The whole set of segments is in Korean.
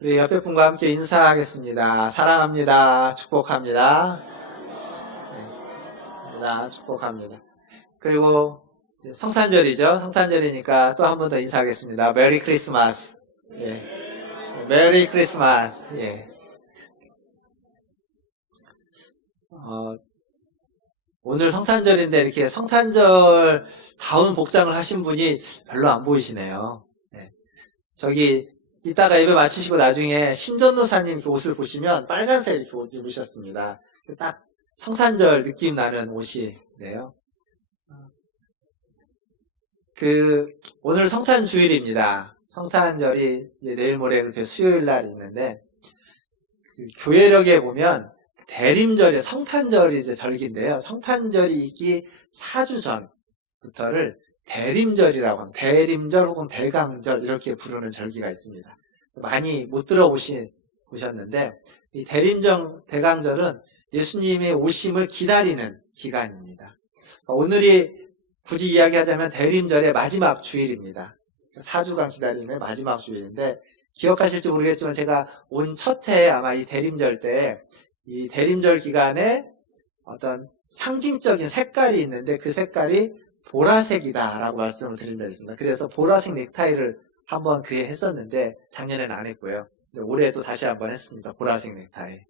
우리 옆에 분과 함께 인사하겠습니다. 사랑합니다. 축복합니다. 네, 축복합니다. 그리고 이제 성탄절이죠. 성탄절이니까 또 한 번 더 인사하겠습니다. 메리 크리스마스. 예. 메리 크리스마스. 예. 오늘 성탄절인데 이렇게 성탄절 다운 복장을 하신 분이 별로 안 보이시네요. 예. 저기 이따가 예배 마치시고 나중에 신전도사님 그 옷을 보시면 빨간색 이렇게 옷 입으셨습니다. 딱 성탄절 느낌 나는 옷이네요. 오늘 성탄 주일입니다. 성탄절이 내일 모레 그렇게 수요일 날 있는데, 교회력에 보면 대림절이, 성탄절이 이제 절기인데요. 성탄절이 있기 4주 전부터를 대림절이라고 합니다. 대림절 혹은 대강절 이렇게 부르는 절기가 있습니다. 많이 못 들어보셨는데 이 대림절, 대강절은 예수님의 오심을 기다리는 기간입니다. 오늘이 굳이 이야기하자면 대림절의 마지막 주일입니다. 4주간 기다림의 마지막 주일인데 기억하실지 모르겠지만 제가 온 첫 해에 아마 이 대림절 때 이 대림절 기간에 어떤 상징적인 색깔이 있는데 그 색깔이 보라색이다 라고 말씀을 드린 적이 있습니다. 그래서 보라색 넥타이를 한번 그해 했었는데 작년에는 안 했고요. 올해도 다시 한번 했습니다. 보라색 넥타이.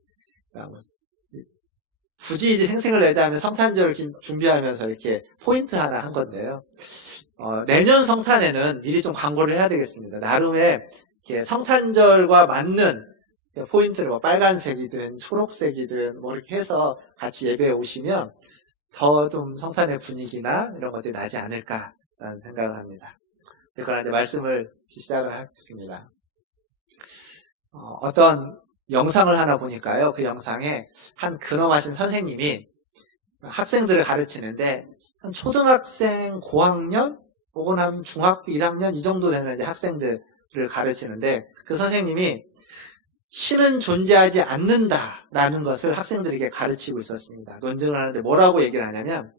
굳이 이제 생색을 내자면 성탄절을 준비하면서 이렇게 포인트 하나 한 건데요. 내년 성탄에는 미리 좀 광고를 해야 되겠습니다. 나름의 이렇게 성탄절과 맞는 포인트를 뭐 빨간색이든 초록색이든 뭐 이렇게 해서 같이 예배에 오시면 더 좀 성탄의 분위기나 이런 것들이 나지 않을까라는 생각을 합니다. 그러나 이제 말씀을 시작을 하겠습니다. 어떤 영상을 하나 보니까요. 그 영상에 한 근엄하신 선생님이 학생들을 가르치는데 한 초등학생 고학년 혹은 한 중학교 1학년 이 정도 되는 이제 학생들을 가르치는데 그 선생님이 신은 존재하지 않는다라는 것을 학생들에게 가르치고 있었습니다. 논증을 하는데 뭐라고 얘기를 하냐면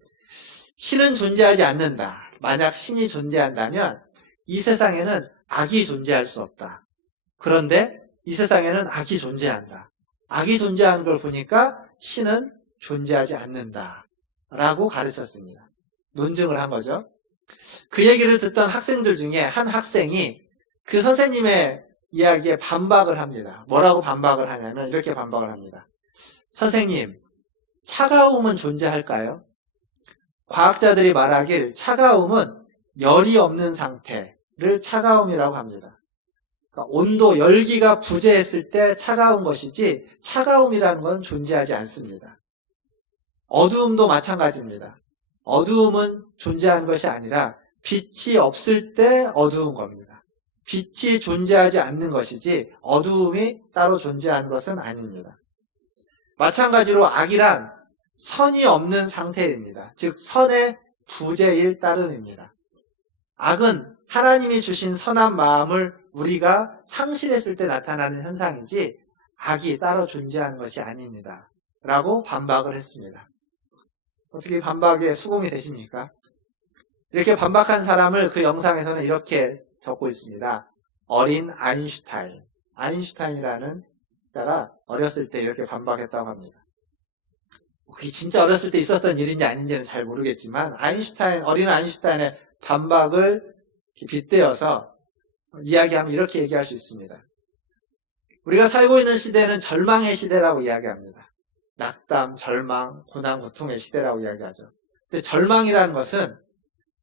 신은 존재하지 않는다. 만약 신이 존재한다면 이 세상에는 악이 존재할 수 없다. 그런데 이 세상에는 악이 존재한다. 악이 존재하는 걸 보니까 신은 존재하지 않는다. 라고 가르쳤습니다. 논증을 한 거죠. 그 얘기를 듣던 학생들 중에 한 학생이 그 선생님의 이야기에 반박을 합니다. 뭐라고 반박을 하냐면 이렇게 반박을 합니다. 선생님, 차가움은 존재할까요? 과학자들이 말하길 차가움은 열이 없는 상태를 차가움이라고 합니다. 그러니까 온도, 열기가 부재했을 때 차가운 것이지 차가움이라는 건 존재하지 않습니다. 어두움도 마찬가지입니다. 어두움은 존재하는 것이 아니라 빛이 없을 때 어두운 겁니다. 빛이 존재하지 않는 것이지 어두움이 따로 존재하는 것은 아닙니다. 마찬가지로 악이란 선이 없는 상태입니다. 즉 선의 부재일 따름입니다. 악은 하나님이 주신 선한 마음을 우리가 상실했을 때 나타나는 현상이지 악이 따로 존재하는 것이 아닙니다. 라고 반박을 했습니다. 어떻게 반박에 수긍이 되십니까? 이렇게 반박한 사람을 그 영상에서는 이렇게 적고 있습니다. 어린 아인슈타인. 아인슈타인이라는 자가 어렸을 때 이렇게 반박했다고 합니다. 그게 진짜 어렸을 때 있었던 일인지 아닌지는 잘 모르겠지만 어린 아인슈타인의 반박을 빗대어서 이야기하면 이렇게 얘기할 수 있습니다. 우리가 살고 있는 시대는 절망의 시대라고 이야기합니다. 낙담, 절망, 고난, 고통의 시대라고 이야기하죠. 근데 절망이라는 것은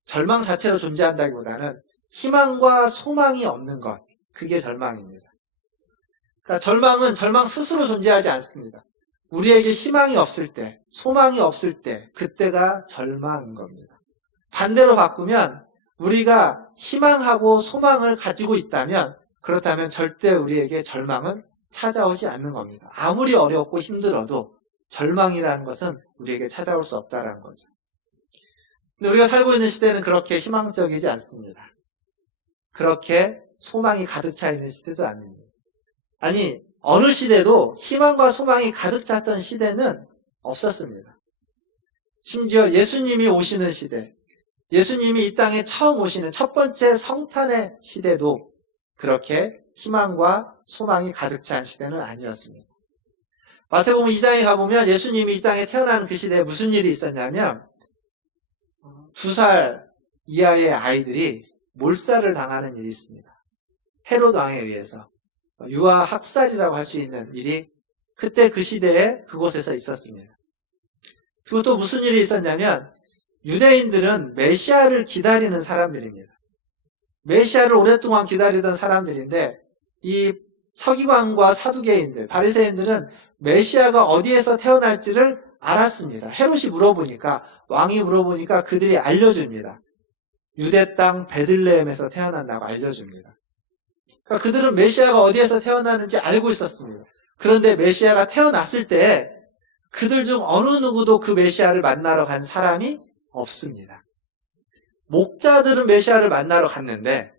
절망 자체로 존재한다기보다는 희망과 소망이 없는 것, 그게 절망입니다. 그러니까 절망은 절망 스스로 존재하지 않습니다. 우리에게 희망이 없을 때, 소망이 없을 때, 그때가 절망인 겁니다. 반대로 바꾸면 우리가 희망하고 소망을 가지고 있다면 그렇다면 절대 우리에게 절망은 찾아오지 않는 겁니다. 아무리 어렵고 힘들어도 절망이라는 것은 우리에게 찾아올 수 없다는 거죠. 근데 우리가 살고 있는 시대는 그렇게 희망적이지 않습니다. 그렇게 소망이 가득 차 있는 시대도 아닙니다. 아니, 어느 시대도 희망과 소망이 가득 찼던 시대는 없었습니다. 심지어 예수님이 오시는 시대, 예수님이 이 땅에 처음 오시는 첫 번째 성탄의 시대도 그렇게 희망과 소망이 가득 찬 시대는 아니었습니다. 마태복음 2장에 가보면 예수님이 이 땅에 태어나는 그 시대에 무슨 일이 있었냐면 2살 이하의 아이들이 몰살을 당하는 일이 있습니다. 헤롯 왕에 의해서 유아 학살이라고 할 수 있는 일이 그때 그 시대에 그곳에서 있었습니다. 그리고 또 무슨 일이 있었냐면 유대인들은 메시아를 기다리는 사람들입니다. 메시아를 오랫동안 기다리던 사람들인데 이 서기관과 사두개인들, 바리새인들은 메시아가 어디에서 태어날지를 알았습니다. 헤롯이 물어보니까, 왕이 물어보니까 그들이 알려줍니다. 유대 땅 베들레헴에서 태어난다고 알려줍니다. 그러니까 그들은 메시아가 어디에서 태어나는지 알고 있었습니다. 그런데 메시아가 태어났을 때 그들 중 어느 누구도 그 메시아를 만나러 간 사람이 없습니다. 목자들은 메시아를 만나러 갔는데,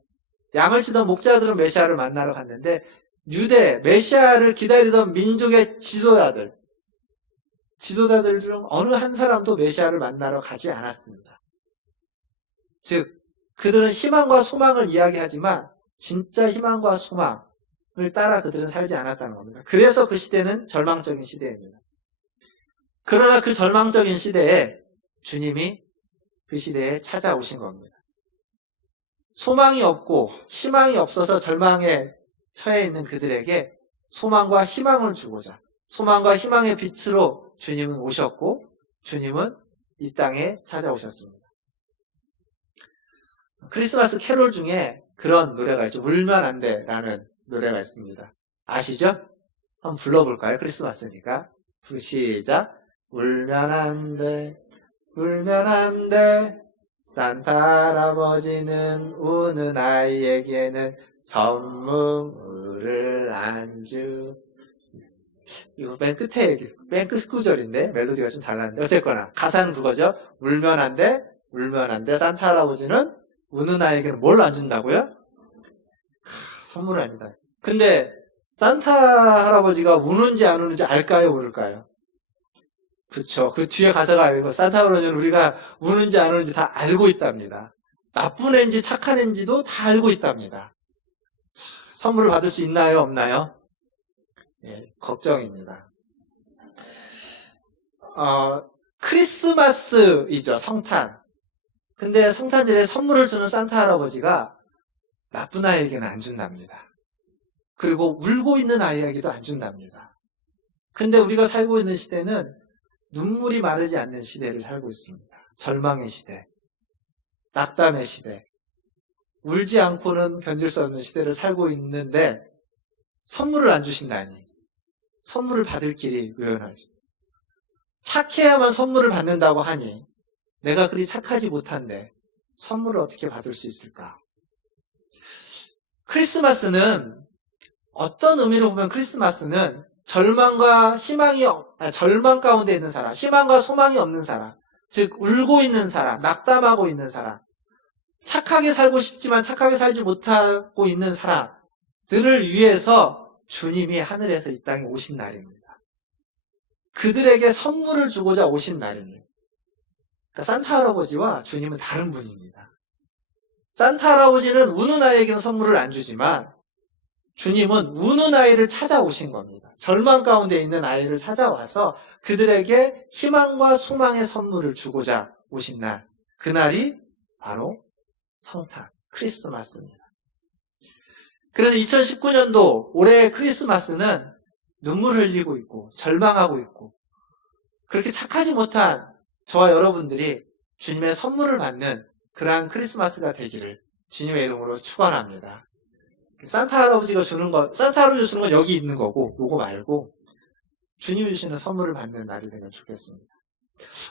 양을 치던 목자들은 메시아를 만나러 갔는데, 유대 메시아를 기다리던 민족의 지도자들 중 어느 한 사람도 메시아를 만나러 가지 않았습니다. 즉 그들은 희망과 소망을 이야기하지만 진짜 희망과 소망을 따라 그들은 살지 않았다는 겁니다. 그래서 그 시대는 절망적인 시대입니다. 그러나 그 절망적인 시대에 주님이 그 시대에 찾아오신 겁니다. 소망이 없고 희망이 없어서 절망에 처해 있는 그들에게 소망과 희망을 주고자, 소망과 희망의 빛으로 주님은 오셨고 주님은 이 땅에 찾아오셨습니다. 크리스마스 캐롤 중에 그런 노래가 있죠. 울면 안 돼라는 노래가 있습니다. 아시죠? 한번 불러볼까요? 크리스마스니까. 시작. 울면 안 돼, 울면 안 돼. 산타 할아버지는 우는 아이에게는 선물을 안 주. 이거 맨 끝에, 맨 끝 구절인데, 멜로디가 좀 달랐는데, 어쨌거나, 가사는 그거죠. 울면 안 돼, 울면 안 돼. 산타 할아버지는 우는 아이에게는 뭘 안 준다고요? 선물을 안 준다. 근데, 산타 할아버지가 우는지 안 우는지 알까요, 모를까요? 그쵸. 그 뒤에 가사가 이거 산타 할아버지는 우리가 우는지 안 우는지 다 알고 있답니다. 나쁜 애인지 착한 애인지도 다 알고 있답니다. 자, 선물을 받을 수 있나요, 없나요? 예, 걱정입니다. 크리스마스이죠, 성탄. 근데 성탄절에 선물을 주는 산타 할아버지가 나쁜 아이에게는 안 준답니다. 그리고 울고 있는 아이에게도 안 준답니다. 근데 우리가 살고 있는 시대는 눈물이 마르지 않는 시대를 살고 있습니다. 절망의 시대, 낙담의 시대, 울지 않고는 견딜 수 없는 시대를 살고 있는데 선물을 안 주신다니. 선물을 받을 길이 묘연하죠. 착해야만 선물을 받는다고 하니 내가 그리 착하지 못한데 선물을 어떻게 받을 수 있을까? 크리스마스는 어떤 의미로 보면 크리스마스는 절망과 희망이, 절망 가운데 있는 사람, 희망과 소망이 없는 사람, 즉 울고 있는 사람, 낙담하고 있는 사람, 착하게 살고 싶지만 착하게 살지 못하고 있는 사람들을 위해서 주님이 하늘에서 이 땅에 오신 날입니다. 그들에게 선물을 주고자 오신 날입니다. 그러니까 산타 할아버지와 주님은 다른 분입니다. 산타 할아버지는 우는 아이에게는 선물을 안 주지만 주님은 우는 아이를 찾아오신 겁니다. 절망 가운데 있는 아이를 찾아와서 그들에게 희망과 소망의 선물을 주고자 오신 날, 그날이 바로 성탄, 크리스마스입니다. 그래서 2019년도 올해의 크리스마스는 눈물 흘리고 있고 절망하고 있고 그렇게 착하지 못한 저와 여러분들이 주님의 선물을 받는 그러한 크리스마스가 되기를 주님의 이름으로 축원합니다. 산타 할아버지가 주는 건, 산타 할아버지 주는 건 여기 있는 거고, 요거 말고, 주님이 주시는 선물을 받는 날이 되면 좋겠습니다.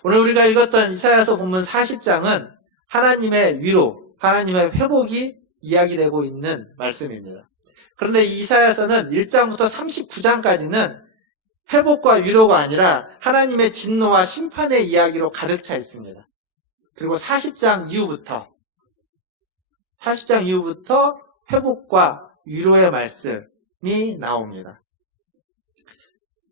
오늘 우리가 읽었던 이사야서 본문 40장은 하나님의 위로, 하나님의 회복이 이야기되고 있는 말씀입니다. 그런데 이 이사야서는 1장부터 39장까지는 회복과 위로가 아니라 하나님의 진노와 심판의 이야기로 가득 차 있습니다. 그리고 40장 이후부터 회복과 위로의 말씀이 나옵니다.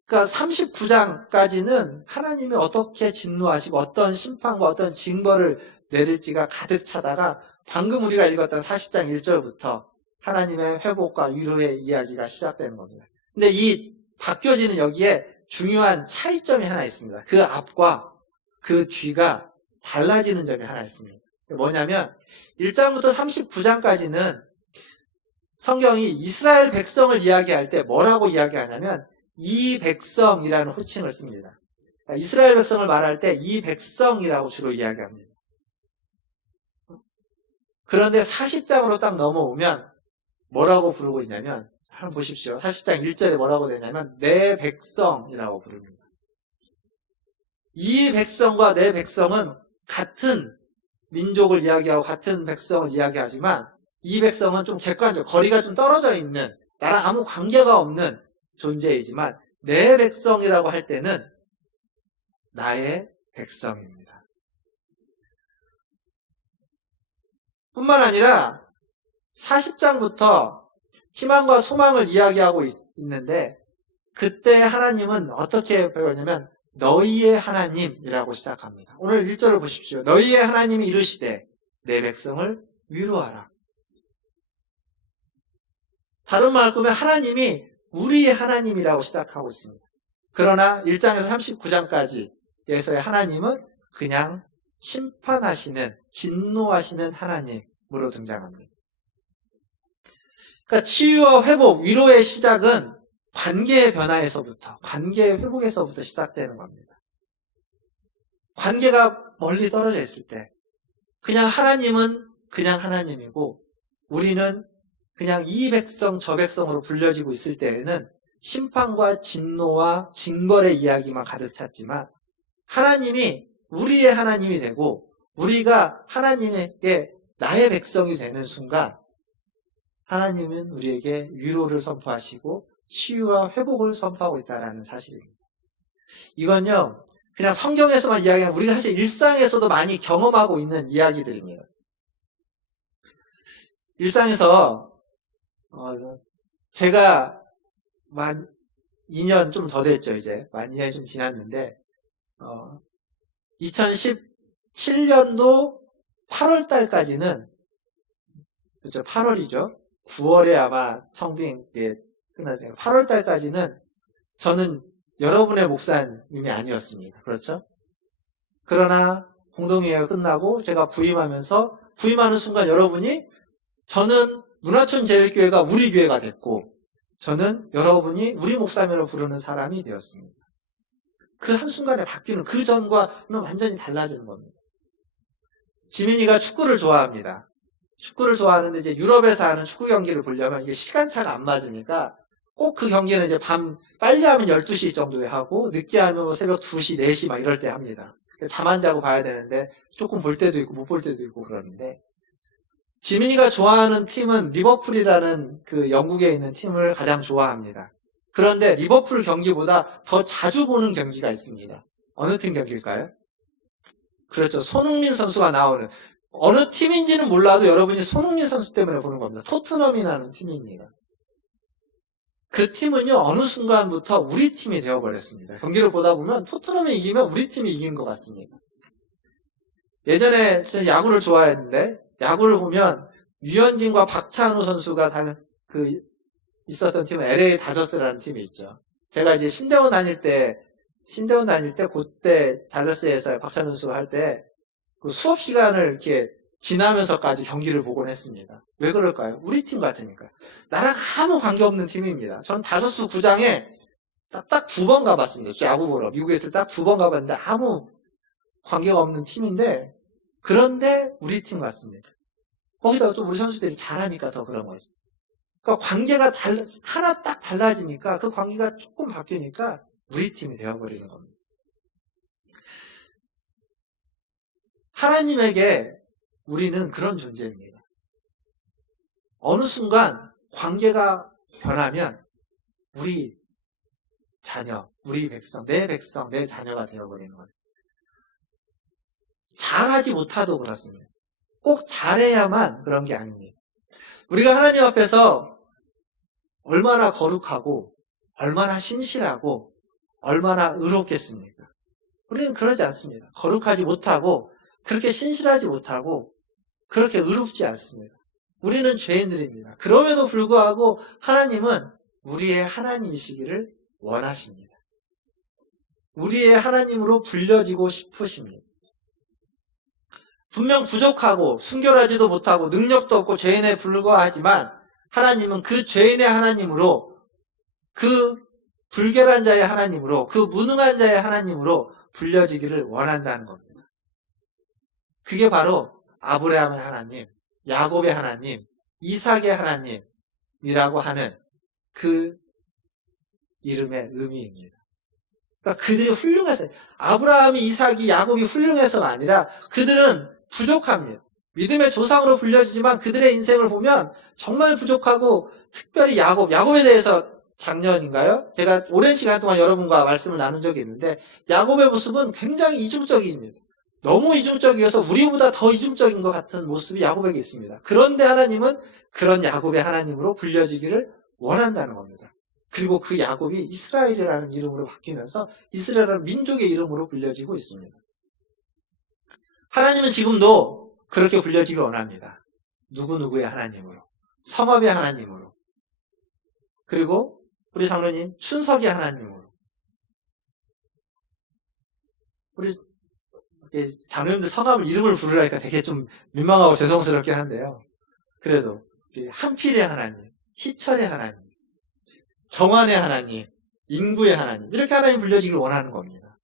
그러니까 39장까지는 하나님이 어떻게 진노하시고 어떤 심판과 어떤 징벌을 내릴지가 가득 차다가 방금 우리가 읽었던 40장 1절부터 하나님의 회복과 위로의 이야기가 시작되는 겁니다. 근데 이 바뀌어지는 여기에 중요한 차이점이 하나 있습니다. 그 앞과 그 뒤가 달라지는 점이 하나 있습니다. 뭐냐면 1장부터 39장까지는 성경이 이스라엘 백성을 이야기할 때 뭐라고 이야기하냐면 이 백성이라는 호칭을 씁니다. 이스라엘 백성을 말할 때 이 백성이라고 주로 이야기합니다. 그런데 40장으로 딱 넘어오면 뭐라고 부르고 있냐면 한번 보십시오. 40장 1절에 뭐라고 되냐면 내 백성이라고 부릅니다. 이 백성과 내 백성은 같은 민족을 이야기하고 같은 백성을 이야기하지만 이 백성은 좀 객관적, 거리가 좀 떨어져 있는, 나랑 아무 관계가 없는 존재이지만 내 백성이라고 할 때는 나의 백성입니다. 뿐만 아니라 40장부터 희망과 소망을 이야기하고 있는데 그때 하나님은 어떻게 배웠냐면 너희의 하나님이라고 시작합니다. 오늘 1절을 보십시오. 너희의 하나님이 이르시되 내 백성을 위로하라. 다른 말로 하면 하나님이 우리의 하나님이라고 시작하고 있습니다. 그러나 1장에서 39장까지에서의 하나님은 그냥 심판하시는, 진노하시는 하나님으로 등장합니다. 그러니까 치유와 회복, 위로의 시작은 관계의 변화에서부터, 관계의 회복에서부터 시작되는 겁니다. 관계가 멀리 떨어져 있을 때 그냥 하나님은 그냥 하나님이고 우리는 그냥 이 백성 저 백성으로 불려지고 있을 때에는 심판과 진노와 징벌의 이야기만 가득 찼지만 하나님이 우리의 하나님이 되고 우리가 하나님에게 나의 백성이 되는 순간 하나님은 우리에게 위로를 선포하시고 치유와 회복을 선포하고 있다는 사실입니다. 이건요 그냥 성경에서만 이야기하는 우리가 사실 일상에서도 많이 경험하고 있는 이야기들입니다. 일상에서 제가 만 2년 좀 더 됐죠. 이제 만 2년이 좀 지났는데 2017년도 8월 달까지는 그렇죠. 8월이죠. 9월에 아마 청빙 끝났어요. 8월 달까지는 저는 여러분의 목사님이 아니었습니다. 그렇죠? 그러나 공동회의가 끝나고 제가 부임하면서 부임하는 순간 여러분이 저는 문화촌 제일교회가 우리 교회가 됐고 저는 여러분이 우리 목사님으로 부르는 사람이 되었습니다. 그 한순간에 바뀌는 그 전과는 완전히 달라지는 겁니다. 지민이가 축구를 좋아합니다. 축구를 좋아하는데 이제 유럽에서 하는 축구 경기를 보려면 이게 시간차가 안 맞으니까 꼭 그 경기는 이제 밤 빨리 하면 12시 정도에 하고 늦게 하면 뭐 새벽 2시, 4시 막 이럴 때 합니다. 잠 안 자고 봐야 되는데 조금 볼 때도 있고 못 볼 때도 있고 그러는데 지민이가 좋아하는 팀은 리버풀이라는 그 영국에 있는 팀을 가장 좋아합니다. 그런데 리버풀 경기보다 더 자주 보는 경기가 있습니다. 어느 팀 경기일까요? 그렇죠. 손흥민 선수가 나오는 어느 팀인지는 몰라도 여러분이 손흥민 선수 때문에 보는 겁니다. 토트넘이라는 팀입니다. 그 팀은요 어느 순간부터 우리 팀이 되어버렸습니다. 경기를 보다 보면 토트넘이 이기면 우리 팀이 이긴 것 같습니다. 예전에 저는 야구를 좋아했는데 야구를 보면 유현진과 박찬호 선수가 있었던 팀은 LA 다저스라는 팀이 있죠. 제가 이제 신대원 다닐 때 그때 다저스에서 박찬호 선수가 할 때 그 수업 시간을 이렇게 지나면서까지 경기를 보곤 했습니다. 왜 그럴까요? 우리 팀 같으니까. 나랑 아무 관계없는 팀입니다. 전 다저스 구장에 딱 2번 가봤습니다. 야구 보러. 미국에 있을 때 딱 2번 가봤는데 아무 관계가 없는 팀인데 그런데 우리 팀 같습니다. 거기다가 또 우리 선수들이 잘하니까 더 그런 거죠. 그러니까 관계가 하나 딱 달라지니까 그 관계가 조금 바뀌니까 우리 팀이 되어버리는 겁니다. 하나님에게 우리는 그런 존재입니다. 어느 순간 관계가 변하면 우리 자녀, 우리 백성, 내 자녀가 되어버리는 거예요. 잘하지 못하도 그렇습니다. 꼭 잘해야만 그런 게 아닙니다. 우리가 하나님 앞에서 얼마나 거룩하고 얼마나 신실하고 얼마나 의롭겠습니까? 우리는 그러지 않습니다. 거룩하지 못하고 그렇게 신실하지 못하고 그렇게 의롭지 않습니다. 우리는 죄인들입니다. 그럼에도 불구하고 하나님은 우리의 하나님이시기를 원하십니다. 우리의 하나님으로 불려지고 싶으십니다. 분명 부족하고 순결하지도 못하고 능력도 없고 죄인에 불과하지만 하나님은 그 죄인의 하나님으로, 그 불결한 자의 하나님으로, 그 무능한 자의 하나님으로 불려지기를 원한다는 겁니다. 그게 바로 아브라함의 하나님, 야곱의 하나님, 이삭의 하나님이라고 하는 그 이름의 의미입니다. 그러니까 그들이 훌륭했어요. 아브라함이, 이삭이, 야곱이 훌륭해서가 아니라 그들은 부족합니다. 믿음의 조상으로 불려지지만 그들의 인생을 보면 정말 부족하고, 특별히 야곱에 대해서 작년인가요? 제가 오랜 시간 동안 여러분과 말씀을 나눈 적이 있는데, 야곱의 모습은 굉장히 이중적입니다. 너무 이중적이어서 우리보다 더 이중적인 것 같은 모습이 야곱에게 있습니다. 그런데 하나님은 그런 야곱의 하나님으로 불려지기를 원한다는 겁니다. 그리고 그 야곱이 이스라엘이라는 이름으로 바뀌면서 이스라엘이라는 민족의 이름으로 불려지고 있습니다. 하나님은 지금도 그렇게 불려지길 원합니다. 누구누구의 하나님으로, 성읍의 하나님으로, 그리고 우리 장로님 춘석의 하나님으로. 우리 장로님들 성함을 이름을 부르라니까 되게 좀 민망하고 죄송스럽긴 한데요. 그래도 한필의 하나님, 희철의 하나님, 정환의 하나님, 인구의 하나님, 이렇게 하나님 불려지길 원하는 겁니다.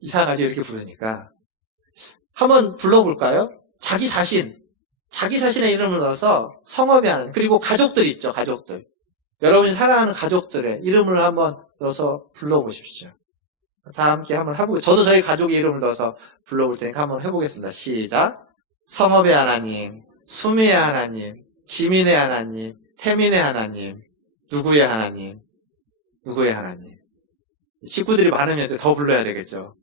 이상하죠, 이렇게 부르니까. 한번 불러볼까요? 자기 자신의 이름을 넣어서 성읍의 하나님, 그리고 가족들 있죠, 가족들. 여러분이 사랑하는 가족들의 이름을 한번 넣어서 불러보십시오. 다 함께 한번 해보고, 저도 저희 가족의 이름을 넣어서 불러볼 테니까 한번 해보겠습니다. 시작. 성읍의 하나님, 수미의 하나님, 지민의 하나님, 태민의 하나님, 누구의 하나님, 누구의 하나님. 식구들이 많으면 더 불러야 되겠죠.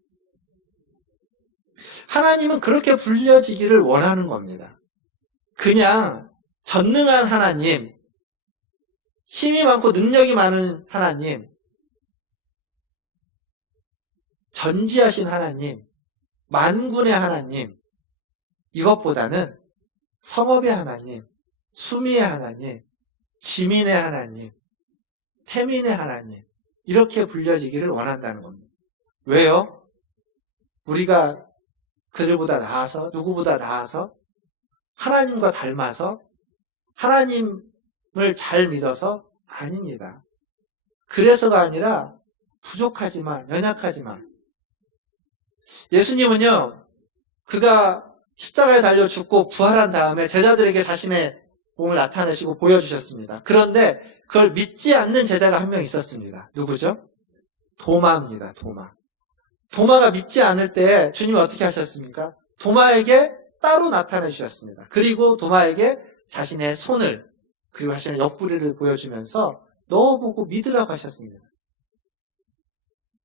하나님은 그렇게 불려지기를 원하는 겁니다. 그냥 전능한 하나님, 힘이 많고 능력이 많은 하나님, 전지하신 하나님, 만군의 하나님, 이것보다는 성읍의 하나님, 수미의 하나님, 지민의 하나님, 태민의 하나님, 이렇게 불려지기를 원한다는 겁니다. 왜요? 우리가 그들보다 나아서, 누구보다 나아서, 하나님과 닮아서, 하나님을 잘 믿어서? 아닙니다. 그래서가 아니라 부족하지만, 연약하지만. 예수님은요, 그가 십자가에 달려 죽고 부활한 다음에 제자들에게 자신의 몸을 나타내시고 보여주셨습니다. 그런데 그걸 믿지 않는 제자가 한 명 있었습니다. 누구죠? 도마입니다. 도마가 믿지 않을 때 주님이 어떻게 하셨습니까? 도마에게 따로 나타내 주셨습니다. 그리고 도마에게 자신의 손을, 그리고 자신의 옆구리를 보여주면서 넣어보고 믿으라고 하셨습니다.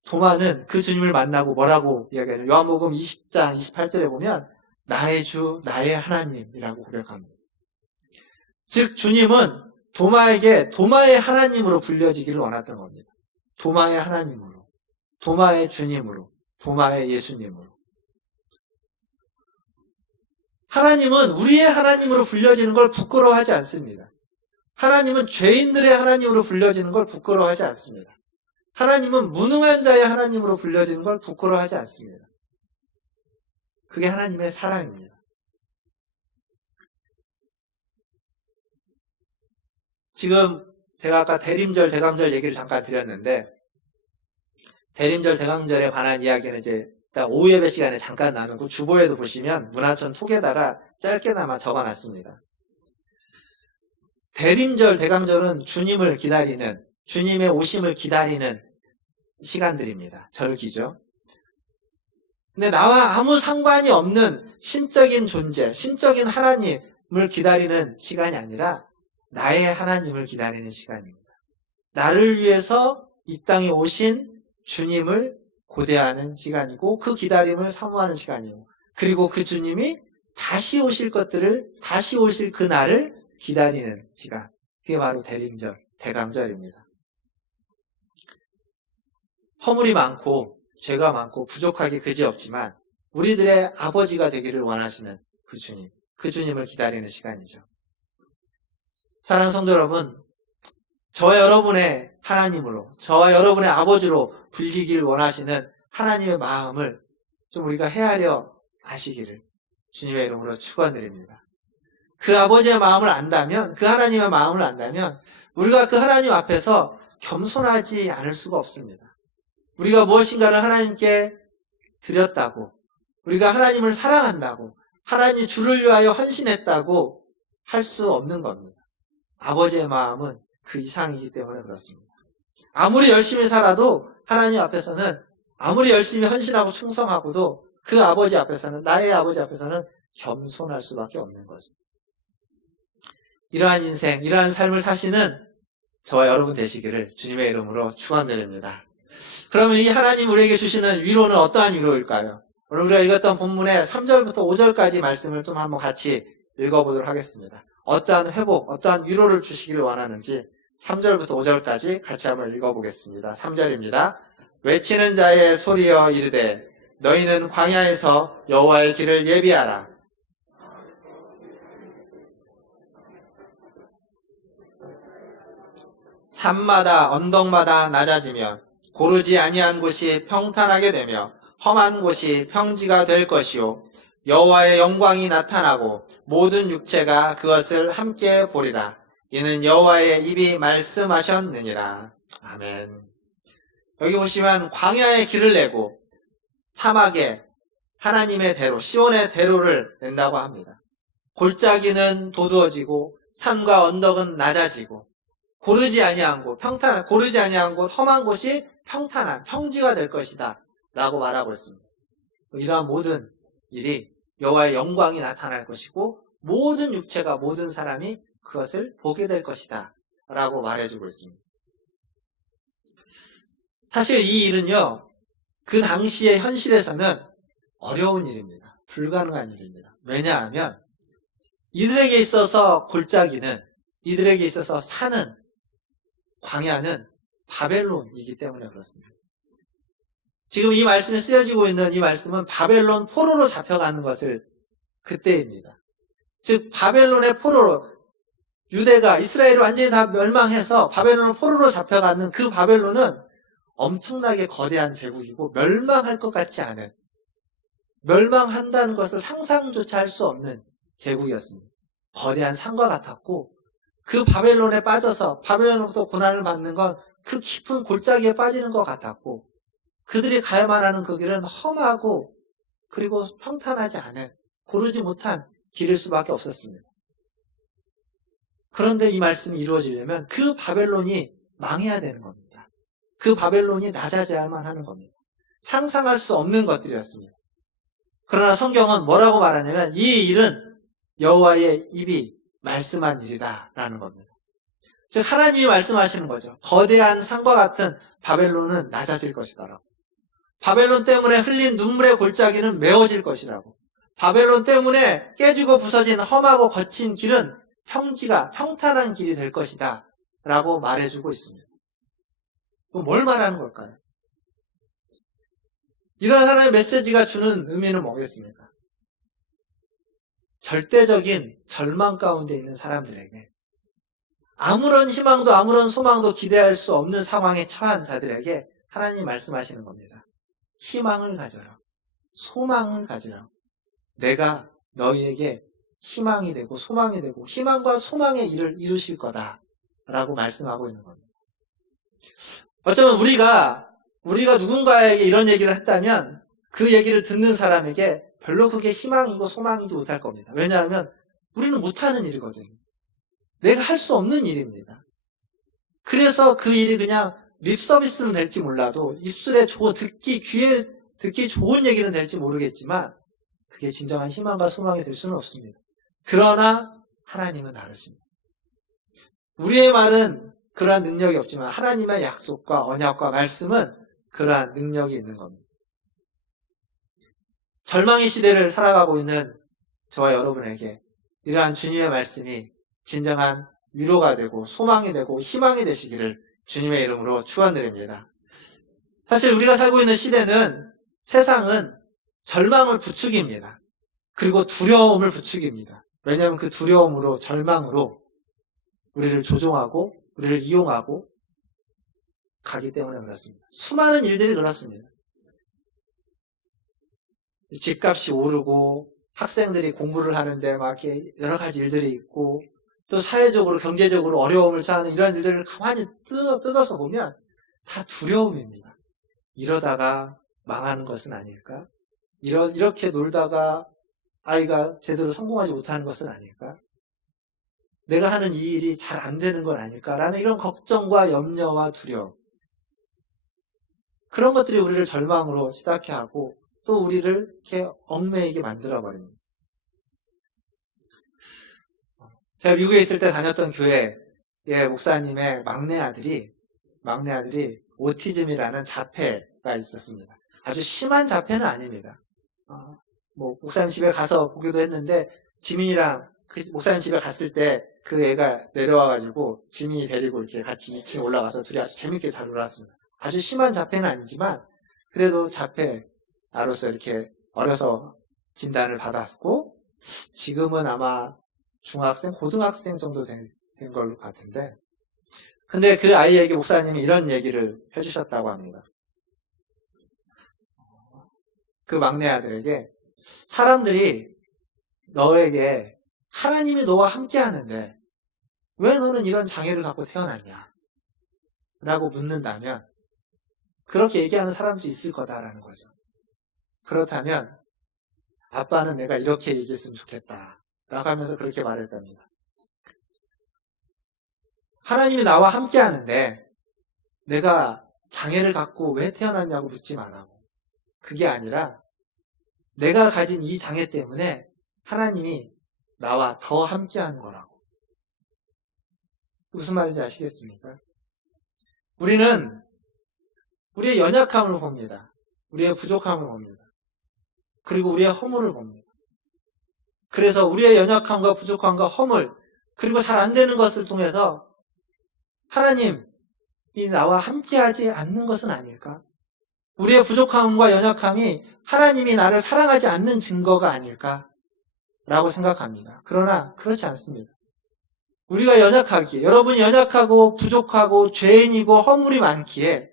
도마는 그 주님을 만나고 뭐라고 이야기하냐면, 요한복음 20장 28절에 보면 나의 주, 나의 하나님이라고 고백합니다. 즉 주님은 도마에게 도마의 하나님으로 불려지기를 원했던 겁니다. 도마의 하나님으로, 도마의 주님으로, 도마의 예수님으로. 하나님은 우리의 하나님으로 불려지는 걸 부끄러워하지 않습니다. 하나님은 죄인들의 하나님으로 불려지는 걸 부끄러워하지 않습니다. 하나님은 무능한 자의 하나님으로 불려지는 걸 부끄러워하지 않습니다. 그게 하나님의 사랑입니다. 지금 제가 아까 대림절, 대강절 얘기를 잠깐 드렸는데, 대림절, 대강절에 관한 이야기는 이제 오후 예배 시간에 잠깐 나누고, 주보에도 보시면 문화촌 톡에다가 짧게나마 적어놨습니다. 대림절, 대강절은 주님을 기다리는, 주님의 오심을 기다리는 시간들입니다. 절기죠. 근데 나와 아무 상관이 없는 신적인 존재, 신적인 하나님을 기다리는 시간이 아니라 나의 하나님을 기다리는 시간입니다. 나를 위해서 이 땅에 오신 주님을 고대하는 시간이고, 그 기다림을 사모하는 시간이고, 그리고 그 주님이 다시 오실 것들을, 다시 오실 그 날을 기다리는 시간. 그게 바로 대림절, 대강절입니다. 허물이 많고 죄가 많고 부족하기 그지없지만 우리들의 아버지가 되기를 원하시는 그 주님을 기다리는 시간이죠. 사랑하는 성도 여러분, 저와 여러분의 하나님으로, 저와 여러분의 아버지로 불리길 원하시는 하나님의 마음을 좀 우리가 헤아려 아시기를 주님의 이름으로 축원드립니다. 그 아버지의 마음을 안다면, 그 하나님의 마음을 안다면 우리가 그 하나님 앞에서 겸손하지 않을 수가 없습니다. 우리가 무엇인가를 하나님께 드렸다고, 우리가 하나님을 사랑한다고, 하나님 주를 위하여 헌신했다고 할 수 없는 겁니다. 아버지의 마음은 그 이상이기 때문에 그렇습니다. 아무리 열심히 살아도 하나님 앞에서는, 아무리 열심히 헌신하고 충성하고도 그 아버지 앞에서는, 나의 아버지 앞에서는 겸손할 수밖에 없는 거죠. 이러한 인생, 이러한 삶을 사시는 저와 여러분 되시기를 주님의 이름으로 축원드립니다. 그러면 이 하나님 우리에게 주시는 위로는 어떠한 위로일까요? 오늘 우리가 읽었던 본문의 3절부터 5절까지 말씀을 좀 한번 같이 읽어보도록 하겠습니다. 어떠한 회복, 어떠한 위로를 주시기를 원하는지 3절부터 5절까지 같이 한번 읽어보겠습니다. 3절입니다. 외치는 자의 소리여 이르되 너희는 광야에서 여호와의 길을 예비하라. 산마다 언덕마다 낮아지며 고르지 아니한 곳이 평탄하게 되며 험한 곳이 평지가 될 것이요 여호와의 영광이 나타나고 모든 육체가 그것을 함께 보리라. 이는 여호와의 입이 말씀하셨느니라. 아멘. 여기 보시면 광야의 길을 내고 사막에 하나님의 대로, 시온의 대로를 낸다고 합니다. 골짜기는 도두어지고 산과 언덕은 낮아지고 고르지 아니한 곳, 고르지 아니한 곳, 험한 곳이 평탄한 평지가 될 것이다 라고 말하고 있습니다. 이러한 모든 일이 여호와의 영광이 나타날 것이고 모든 육체가, 모든 사람이 그것을 보게 될 것이다 라고 말해주고 있습니다. 사실 이 일은요, 그 당시의 현실에서는 어려운 일입니다. 불가능한 일입니다. 왜냐하면 이들에게 있어서 골짜기는, 이들에게 있어서 산은, 광야는 바벨론이기 때문에 그렇습니다. 지금 이 말씀에 쓰여지고 있는 이 말씀은 바벨론 포로로 잡혀가는 것을 그때입니다. 즉 바벨론의 포로로, 유대가, 이스라엘이 완전히 다 멸망해서 바벨론 포로로 잡혀가는 그 바벨론은 엄청나게 거대한 제국이고 멸망할 것 같지 않은, 멸망한다는 것을 상상조차 할 수 없는 제국이었습니다. 거대한 산과 같았고 그 바벨론에 빠져서 바벨론으로부터 고난을 받는 건 그 깊은 골짜기에 빠지는 것 같았고 그들이 가야만 하는 그 길은 험하고 그리고 평탄하지 않은, 고르지 못한 길일 수밖에 없었습니다. 그런데 이 말씀이 이루어지려면 그 바벨론이 망해야 되는 겁니다. 그 바벨론이 낮아져야만 하는 겁니다. 상상할 수 없는 것들이었습니다. 그러나 성경은 뭐라고 말하냐면 이 일은 여호와의 입이 말씀한 일이다 라는 겁니다. 즉 하나님이 말씀하시는 거죠. 거대한 산과 같은 바벨론은 낮아질 것이다라고. 바벨론 때문에 흘린 눈물의 골짜기는 메워질 것이라고. 바벨론 때문에 깨지고 부서진 험하고 거친 길은 평지가, 평탄한 길이 될 것이다 라고 말해주고 있습니다. 그럼 뭘 말하는 걸까요? 이런 하나님의 메시지가 주는 의미는 뭐겠습니까? 절대적인 절망 가운데 있는 사람들에게, 아무런 희망도 아무런 소망도 기대할 수 없는 상황에 처한 자들에게 하나님이 말씀하시는 겁니다. 희망을 가져라. 소망을 가지라. 내가 너희에게 희망이 되고 소망이 되고 희망과 소망의 일을 이루실 거다 라고 말씀하고 있는 겁니다. 어쩌면 우리가 누군가에게 이런 얘기를 했다면 그 얘기를 듣는 사람에게 별로 그게 희망이고 소망이지 못할 겁니다. 왜냐하면 우리는 못하는 일이거든요. 내가 할 수 없는 일입니다. 그래서 그 일이 그냥 립 서비스는 될지 몰라도 입술에 귀에 듣기 좋은 얘기는 될지 모르겠지만 그게 진정한 희망과 소망이 될 수는 없습니다. 그러나 하나님은 다르십니다. 우리의 말은 그러한 능력이 없지만 하나님의 약속과 언약과 말씀은 그러한 능력이 있는 겁니다. 절망의 시대를 살아가고 있는 저와 여러분에게 이러한 주님의 말씀이 진정한 위로가 되고 소망이 되고 희망이 되시기를 주님의 이름으로 축원드립니다. 사실 우리가 살고 있는 시대는, 세상은 절망을 부추깁니다. 그리고 두려움을 부추깁니다. 왜냐하면 그 두려움으로, 절망으로 우리를 조종하고 우리를 이용하고 가기 때문에 그렇습니다. 수많은 일들이 그렇습니다. 집값이 오르고 학생들이 공부를 하는데 막 이렇게 여러 가지 일들이 있고 또 사회적으로 경제적으로 어려움을 처하는 이런 일들을 가만히 뜯어서 보면 다 두려움입니다. 이러다가 망하는 것은 아닐까? 이렇게 놀다가 아이가 제대로 성공하지 못하는 것은 아닐까? 내가 하는 이 일이 잘 안 되는 건 아닐까라는 이런 걱정과 염려와 두려움. 그런 것들이 우리를 절망으로 치닫게 하고 또 우리를 이렇게 얽매이게 만들어버립니다. 제가 미국에 있을 때 다녔던 교회의 목사님의 막내 아들이 오티즘이라는 자폐가 있었습니다. 아주 심한 자폐는 아닙니다. 목사님 집에 가서 보기도 했는데 지민이랑 목사님 집에 갔을 때 그 애가 내려와가지고 지민이 데리고 이렇게 같이 2층에 올라가서 둘이 아주 재밌게 잘 놀았습니다. 아주 심한 자폐는 아니지만 그래도 자폐아로서 이렇게 어려서 진단을 받았고 지금은 아마 중학생, 고등학생 정도 된 걸로 같은데 근데 그 아이에게 목사님이 이런 얘기를 해주셨다고 합니다. 그 막내 아들에게 사람들이 너에게 하나님이 너와 함께 하는데 왜 너는 이런 장애를 갖고 태어났냐? 라고 묻는다면 그렇게 얘기하는 사람도 있을 거다라는 거죠. 그렇다면 아빠는 내가 이렇게 얘기했으면 좋겠다 라고 하면서 그렇게 말했답니다. 하나님이 나와 함께 하는데 내가 장애를 갖고 왜 태어났냐고 묻지 말라고. 그게 아니라 내가 가진 이 장애 때문에 하나님이 나와 더 함께 하는 거라고. 무슨 말인지 아시겠습니까? 우리는 우리의 연약함을 봅니다. 우리의 부족함을 봅니다. 그리고 우리의 허물을 봅니다. 그래서 우리의 연약함과 부족함과 허물 그리고 잘 안 되는 것을 통해서 하나님이 나와 함께하지 않는 것은 아닐까? 우리의 부족함과 연약함이 하나님이 나를 사랑하지 않는 증거가 아닐까? 라고 생각합니다. 그러나 그렇지 않습니다. 우리가 연약하기에 여러분이 연약하고 부족하고 죄인이고 허물이 많기에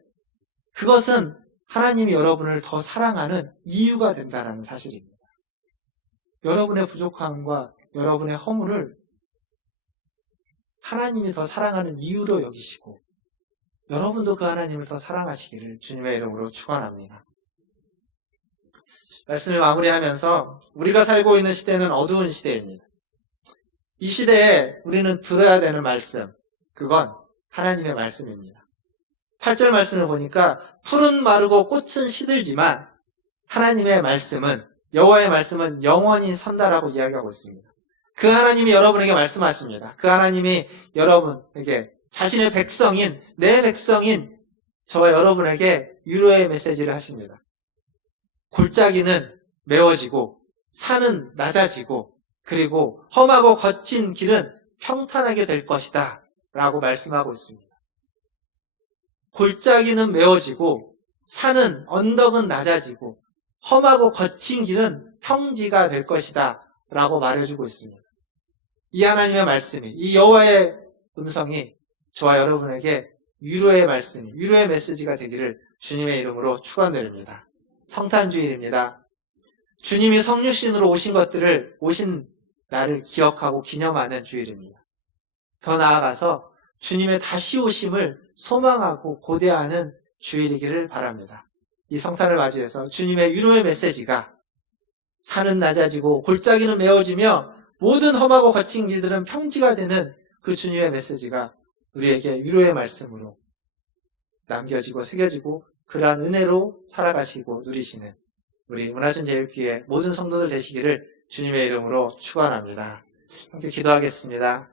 그것은 하나님이 여러분을 더 사랑하는 이유가 된다는 사실입니다. 여러분의 부족함과 여러분의 허물을 하나님이 더 사랑하는 이유로 여기시고 여러분도 그 하나님을 더 사랑하시기를 주님의 이름으로 축원합니다. 말씀을 마무리하면서 우리가 살고 있는 시대는 어두운 시대입니다. 이 시대에 우리는 들어야 되는 말씀, 그건 하나님의 말씀입니다. 8절 말씀을 보니까 풀은 마르고 꽃은 시들지만 하나님의 말씀은 여호와의 말씀은 영원히 선다라고 이야기하고 있습니다. 그 하나님이 여러분에게 말씀하십니다. 그 하나님이 여러분에게 자신의 백성인 내 백성인 저와 여러분에게 위로의 메시지를 하십니다. 골짜기는 메워지고 산은 낮아지고 그리고 험하고 거친 길은 평탄하게 될 것이다 라고 말씀하고 있습니다. 골짜기는 메워지고 산은 언덕은 낮아지고 험하고 거친 길은 평지가 될 것이다 라고 말해주고 있습니다. 이 하나님의 말씀이 이 여호와의 음성이 저와 여러분에게 위로의 말씀이 위로의 메시지가 되기를 주님의 이름으로 축원드립니다. 성탄주일입니다. 주님이 성육신으로 오신 나를 기억하고 기념하는 주일입니다. 더 나아가서 주님의 다시 오심을 소망하고 고대하는 주일이기를 바랍니다. 이 성탄을 맞이해서 주님의 위로의 메시지가 산은 낮아지고 골짜기는 메워지며 모든 험하고 거친 길들은 평지가 되는 그 주님의 메시지가 우리에게 위로의 말씀으로 남겨지고 새겨지고 그러한 은혜로 살아가시고 누리시는 우리 문화촌제일교회 모든 성도들 되시기를 주님의 이름으로 축원합니다. 함께 기도하겠습니다.